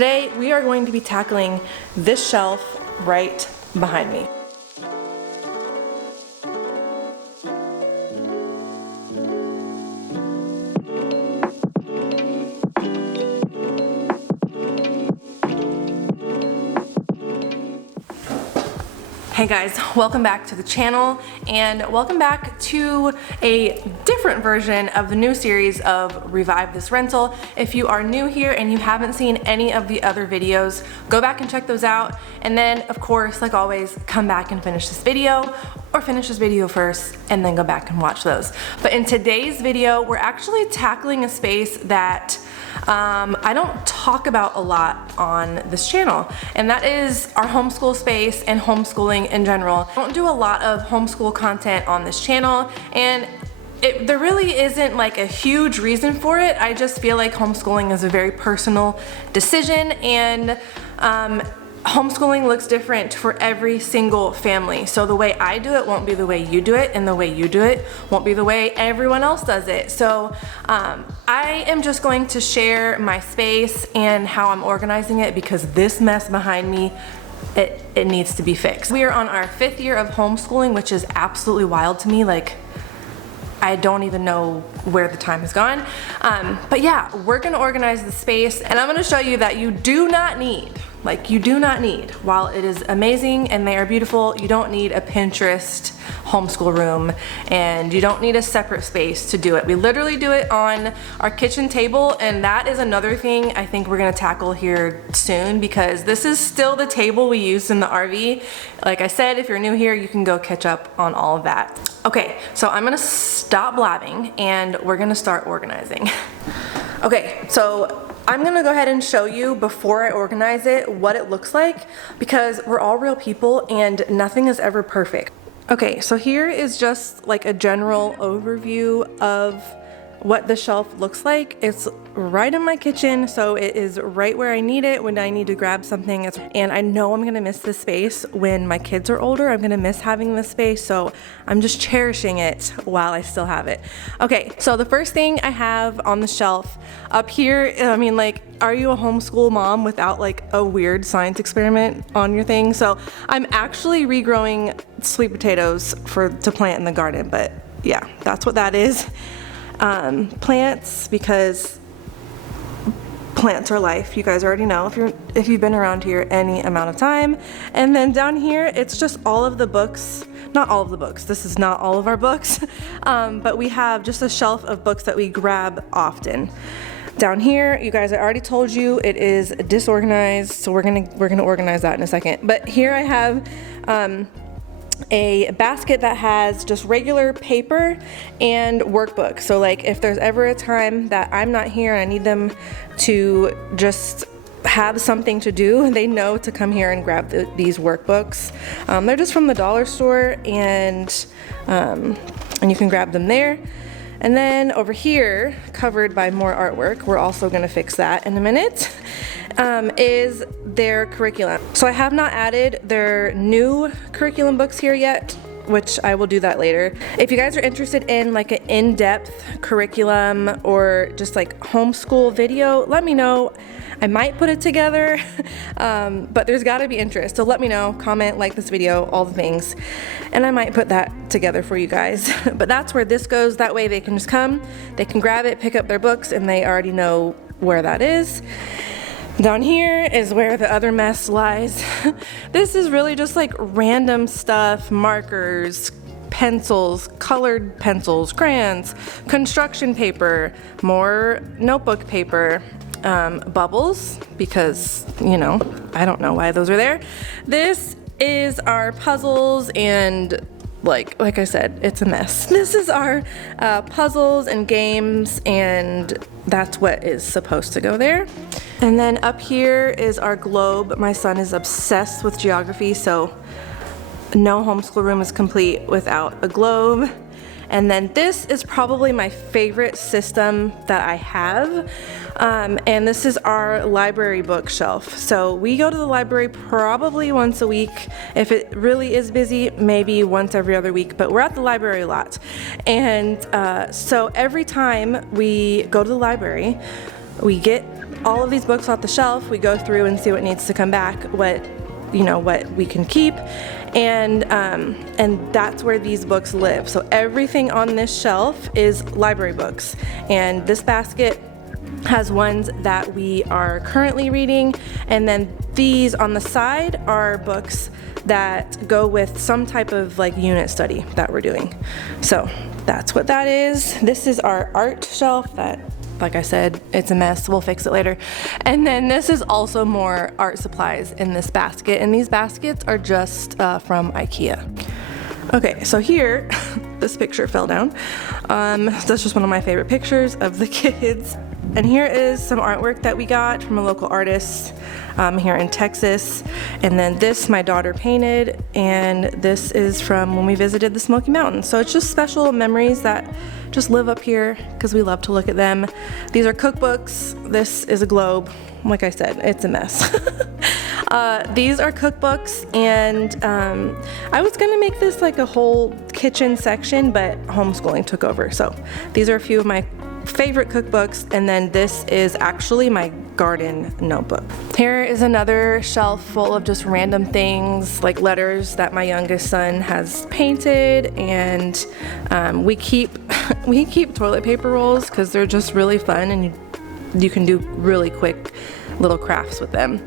Today we are going to be tackling this shelf right behind me. Hey guys, welcome back to the channel and welcome back to a different version of the new series of Revive This Rental. If you are new here and you haven't seen any of the other videos, go back and check those out, and then of course, like always, come back and finish this video, or finish this video first and then go back and watch those. But in today's video, we're actually tackling a space that I don't talk about a lot on this channel, and that is our homeschool space and homeschooling in general. I don't do a lot of homeschool content on this channel, and there really isn't like a huge reason for it. I just feel like homeschooling is a very personal decision, and homeschooling looks different for every single family. So the way I do it won't be the way you do it, and the way you do it won't be the way everyone else does it. So I am just going to share my space and how I'm organizing it, because this mess behind me, it needs to be fixed. We are on our 5th year of homeschooling, which is absolutely wild to me. Like, I don't even know where the time has gone. But yeah, we're gonna organize the space, and I'm gonna show you that you do not need, while it is amazing and they are beautiful, you don't need a Pinterest homeschool room, and you don't need a separate space to do it. We literally do it on our kitchen table, and that is another thing I think we're gonna tackle here soon, because this is still the table we used in the RV. Like I said, if you're new here, you can go catch up on all of that. Okay, so I'm gonna stop blabbing and we're gonna start organizing. Okay, so I'm gonna go ahead and show you before I organize it what it looks like, because we're all real people and nothing is ever perfect. Okay, so here is just like a general overview of what the shelf looks like. It's right in my kitchen, so it is right where I need it when I need to grab something. And I know I'm gonna miss this space when my kids are older. I'm gonna miss having this space, so I'm just cherishing it while I still have it. Okay, so the first thing I have on the shelf up here, I mean, like, are you a homeschool mom without like a weird science experiment on your thing? So I'm actually regrowing sweet potatoes to plant in the garden, but yeah, that's what that is. Plants, because plants are life. You guys already know if you've been around here any amount of time. And then down here, it's just all of the books. Not all of the books. This is not all of our books, but we have just a shelf of books that we grab often. Down here, you guys, I already told you it is disorganized, so we're gonna organize that in a second. But here I have a basket that has just regular paper and workbooks. So like, if there's ever a time that I'm not here and I need them to just have something to do, they know to come here and grab these workbooks. They're just from the dollar store, and you can grab them there. And then over here, covered by more artwork, we're also gonna fix that in a minute, is their curriculum. So I have not added their new curriculum books here yet, which I will do that later. If you guys are interested in like an in-depth curriculum or just like homeschool video, let me know. I might put it together, but there's gotta be interest. So let me know, comment, like this video, all the things, and I might put that together for you guys. But that's where this goes. That way they can just come, they can grab it, pick up their books, and they already know where that is. Down here is where the other mess lies. This is really just like random stuff, markers, pencils, colored pencils, crayons, construction paper, more notebook paper, bubbles, because, you know, I don't know why those are there. This is our puzzles, and like I said, it's a mess. This is our puzzles and games, and that's what is supposed to go there. And then up here is our globe. My son is obsessed with geography, so no homeschool room is complete without a globe. And then this is probably my favorite system that I have. And this is our library bookshelf. So we go to the library probably once a week. If it really is busy, maybe once every other week, but we're at the library a lot. And so every time we go to the library, we get all of these books off the shelf. We go through and see what needs to come back, what we can keep, and that's where these books live. So everything on this shelf is library books, and this basket has ones that we are currently reading, and then these on the side are books that go with some type of like unit study that we're doing. So that's what that is. This is our art shelf that, like I said, it's a mess. We'll fix it later. And then this is also more art supplies in this basket, and these baskets are just from IKEA. Okay, so here, this picture fell down. That's just one of my favorite pictures of the kids. And here is some artwork that we got from a local artist here in Texas. And then this my daughter painted, and this is from when we visited the Smoky Mountains. So it's just special memories that just live up here because we love to look at them. These are cookbooks. This is a globe. Like I said, it's a mess. These are cookbooks, and I was gonna make this like a whole kitchen section, but homeschooling took over. So these are a few of my favorite cookbooks, and then this is actually my garden notebook. Here is another shelf full of just random things, like letters that my youngest son has painted, and we keep toilet paper rolls because they're just really fun, and you can do really quick little crafts with them.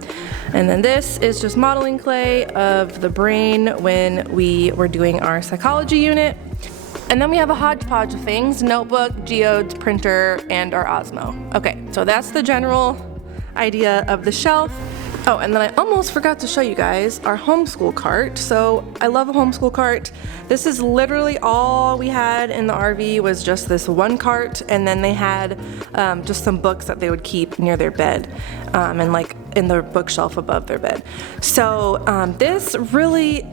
And then this is just modeling clay of the brain when we were doing our psychology unit. And then we have a hodgepodge of things: notebook, geodes, printer, and our Osmo. Okay, so that's the general idea of the shelf. Oh, and then I almost forgot to show you guys our homeschool cart. So I love a homeschool cart. This is literally all we had in the RV, was just this one cart, and then they had just some books that they would keep near their bed and like in the bookshelf above their bed. So this really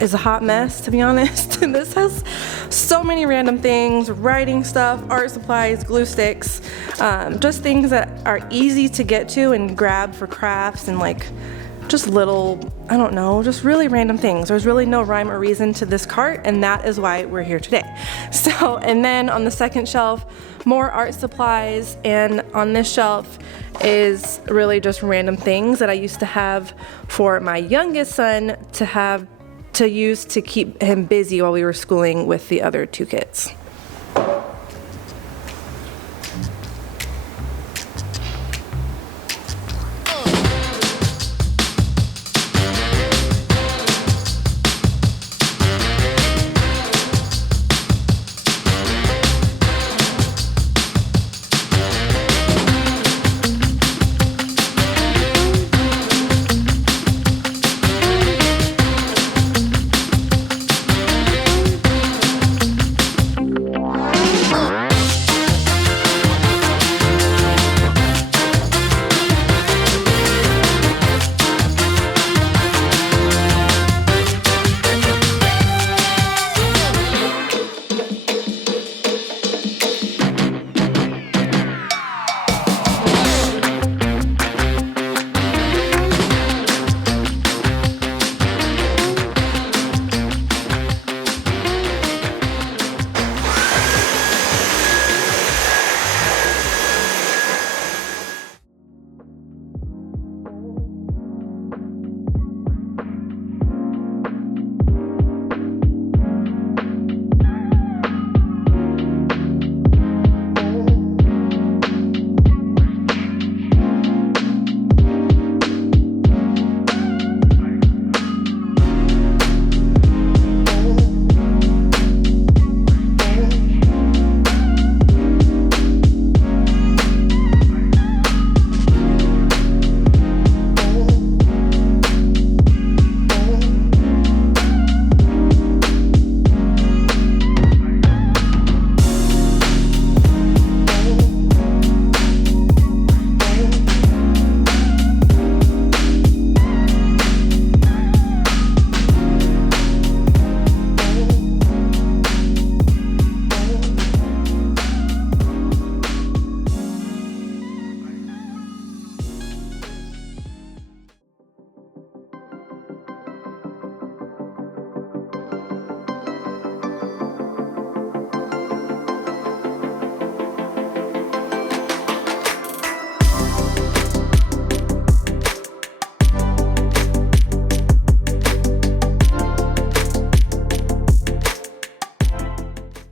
is a hot mess, to be honest. This has so many random things: writing stuff, art supplies, glue sticks, just things that are easy to get to and grab for crafts, and like just little, I don't know, just really random things. There's really no rhyme or reason to this cart, and that is why we're here today. So, and then on the second shelf, more art supplies, and on this shelf is really just random things that I used to have for my youngest son to use to keep him busy while we were schooling with the other two kids.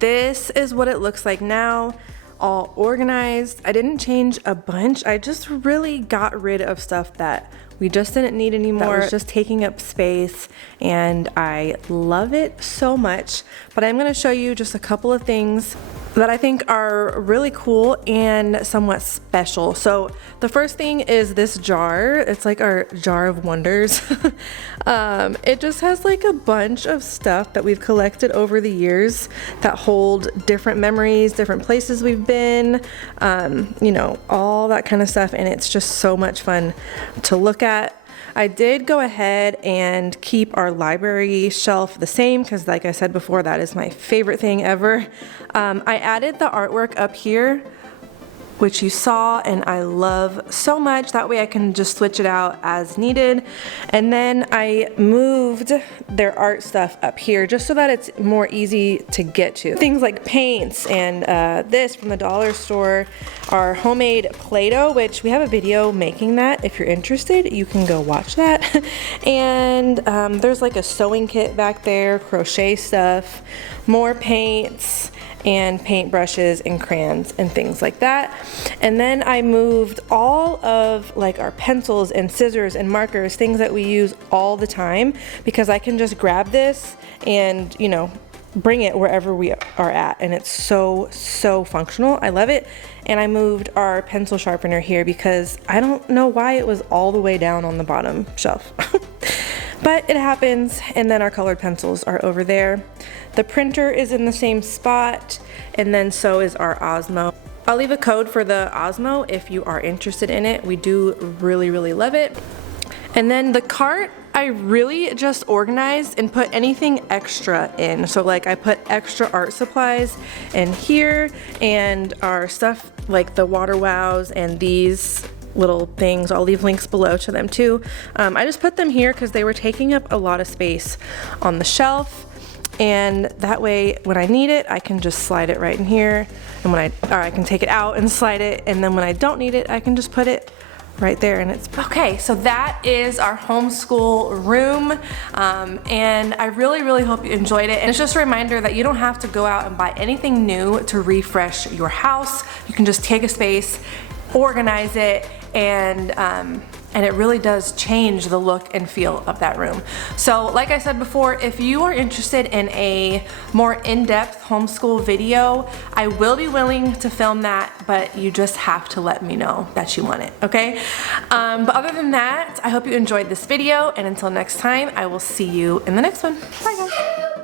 this is what it looks like now, all organized. I didn't change a bunch. I just really got rid of stuff that we just didn't need anymore. That was just taking up space, and I love it so much. But I'm gonna show you just a couple of things that I think are really cool and somewhat special. So the first thing is this jar. It's like our jar of wonders. It just has like a bunch of stuff that we've collected over the years that hold different memories, different places we've been, you know, all that kind of stuff. And it's just so much fun to look at. I did go ahead and keep our library shelf the same because, like I said before, that is my favorite thing ever. I added the artwork up here, which you saw and I love so much. That way I can just switch it out as needed. And then I moved their art stuff up here just so that it's more easy to get to. Things like paints and this from the dollar store are homemade Play-Doh, which we have a video making that. If you're interested, you can go watch that. And there's like a sewing kit back there, crochet stuff, more paints, and paint brushes and crayons and things like that. And then I moved all of like our pencils and scissors and markers, things that we use all the time, because I can just grab this and, you know, bring it wherever we are at, and it's so functional. I love it. And I moved our pencil sharpener here because I don't know why it was all the way down on the bottom shelf. But it happens. And then our colored pencils are over there. The printer is in the same spot, and then so is our Osmo. I'll leave a code for the Osmo if you are interested in it. We do really love it. And then the cart, I really just organized and put anything extra in. So like I put extra art supplies in here, and our stuff like the water wows and these little things. I'll leave links below to them too. I just put them here because they were taking up a lot of space on the shelf. And that way when I need it, I can just slide it right in here. And I can take it out and slide it. And then when I don't need it, I can just put it right there, and it's okay. So that is our homeschool room, and I really hope you enjoyed it. And it's just a reminder that you don't have to go out and buy anything new to refresh your house. You can just take a space, organize it, and it really does change the look and feel of that room. So like I said before, if you are interested in a more in-depth homeschool video, I will be willing to film that, but you just have to let me know that you want it, okay? But other than that, I hope you enjoyed this video, and until next time, I will see you in the next one. Bye guys.